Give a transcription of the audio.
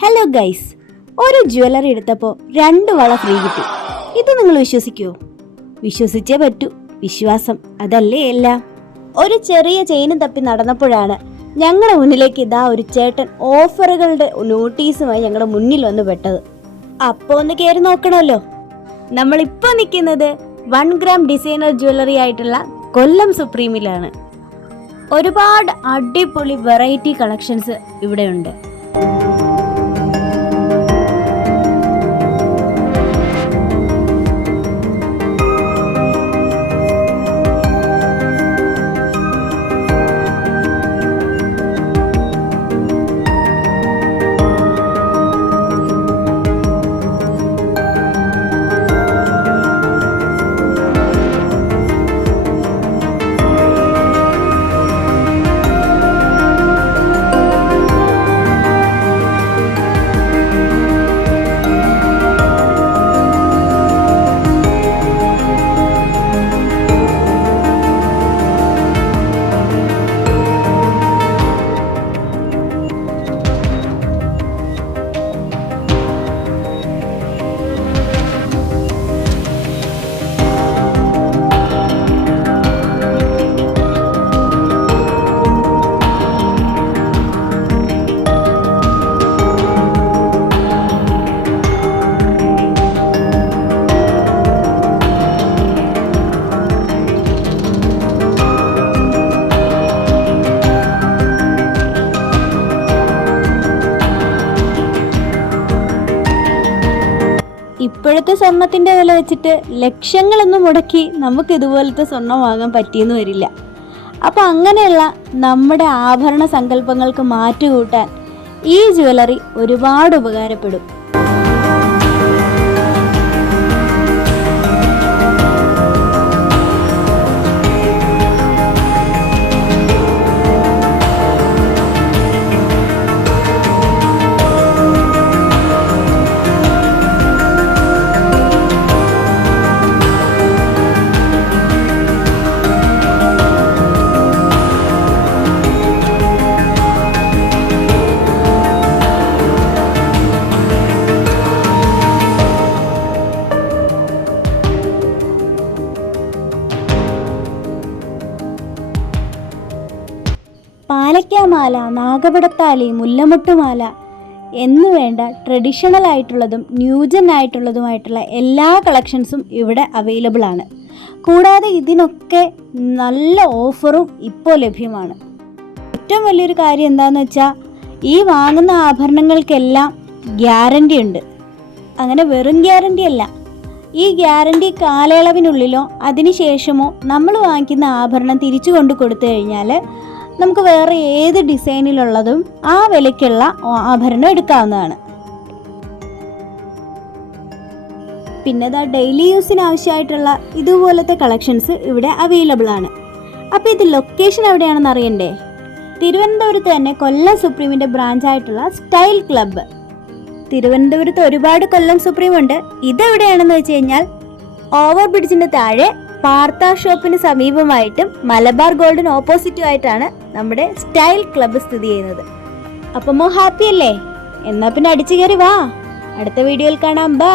Hello guys, ഒരു jewellery എടുത്തപ്പോൾ 2 വള ഫ്രീ കിട്ടി. ഇത് നിങ്ങൾ വിശ്വസിക്കുമോ? വിശ്വസിച്ചേ പറ്റൂ. വിശ്വാസം അതല്ലേ എല്ലാം. ഒരു ചെറിയ ചെയിനും തപ്പി നടന്നപ്പോഴാണ് ഞങ്ങളുടെ മുന്നിലേക്ക് ഇതാ ഒരു ചേട്ടൻ ഓഫറുകളുടെ നോട്ടീസുമായി ഞങ്ങളുടെ മുന്നിൽ വന്ന് പെട്ടത്. അപ്പോൾ ഒന്ന് കയറി നോക്കണമല്ലോ. നമ്മളിപ്പോൾ നിൽക്കുന്നത് 1 ഗ്രാം ഡിസൈനർ ജ്വല്ലറി ആയിട്ടുള്ള കൊല്ലം സുപ്രീമിലാണ്. ഒരുപാട് അടിപൊളി വെറൈറ്റി കളക്ഷൻസ് ഇവിടെയുണ്ട്. ഇപ്പോഴത്തെ സ്വർണത്തിൻ്റെ വില വെച്ചിട്ട് ലക്ഷങ്ങളൊന്നും മുടക്കി നമുക്ക് ഇതുപോലത്തെ സ്വർണം വാങ്ങാൻ പറ്റിയെന്ന് വരില്ല. അപ്പോൾ അങ്ങനെയുള്ള നമ്മുടെ ആഭരണ സങ്കല്പങ്ങൾക്ക് മാറ്റുകൂട്ടാൻ ഈ ജ്വല്ലറി ഒരുപാട് ഉപകാരപ്പെടും. പാലക്കാമാല, നാഗപടത്താലി, മുല്ലമുട്ടുമാല എന്നു വേണ്ട ട്രഡീഷണൽ ആയിട്ടുള്ളതും ന്യൂജൻ ആയിട്ടുള്ളതുമായിട്ടുള്ള എല്ലാ കളക്ഷൻസും ഇവിടെ അവൈലബിൾ ആണ്. കൂടാതെ ഇതിനൊക്കെ നല്ല ഓഫറും ഇപ്പോൾ ലഭ്യമാണ്. ഏറ്റവും വലിയൊരു കാര്യം എന്താണെന്ന് വെച്ചാൽ ഈ വാങ്ങുന്ന ആഭരണങ്ങൾക്കെല്ലാം ഗ്യാരണ്ടി ഉണ്ട്. അങ്ങനെ വെറും ഗ്യാരണ്ടി അല്ല, ഈ ഗ്യാരണ്ടി കാലയളവിനുള്ളിലോ അതിനുശേഷമോ നമ്മൾ വാങ്ങിക്കുന്ന ആഭരണം തിരിച്ചു കൊണ്ട് കൊടുത്തു കഴിഞ്ഞാൽ നമുക്ക് വേറെ ഏത് ഡിസൈനിലുള്ളതും ആ വിലയ്ക്കുള്ള ആഭരണം എടുക്കാവുന്നതാണ്. പിന്നെ ഡെയിലി യൂസിന് ആവശ്യമായിട്ടുള്ള ഇതുപോലത്തെ കളക്ഷൻസ് ഇവിടെ അവൈലബിൾ ആണ്. അപ്പോൾ ഇത് ലൊക്കേഷൻ എവിടെയാണെന്ന് അറിയണ്ടേ? തിരുവനന്തപുരത്ത് തന്നെ കൊല്ലം സുപ്രീമിൻ്റെ ബ്രാഞ്ചായിട്ടുള്ള സ്റ്റൈൽ ക്ലബ്ബ്. തിരുവനന്തപുരത്ത് ഒരുപാട് കൊല്ലം സുപ്രീം ഉണ്ട്. ഇതെവിടെയാണെന്ന് വെച്ച് കഴിഞ്ഞാൽ ഓവർ ബ്രിഡ്ജിൻ്റെ താഴെ പാർത്ത ഷോപ്പിന് സമീപമായിട്ടും മലബാർ ഗോൾഡിന് ഓപ്പോസിറ്റുമായിട്ടാണ് നമ്മുടെ സ്റ്റൈൽ ക്ലബ്ബ് സ്ഥിതി ചെയ്യുന്നത്. അപ്പം ഹാപ്പി അല്ലേ? എന്നാൽ പിന്നെ അടിച്ചു കയറി വാ. അടുത്ത വീഡിയോയിൽ കാണാം. ബൈ.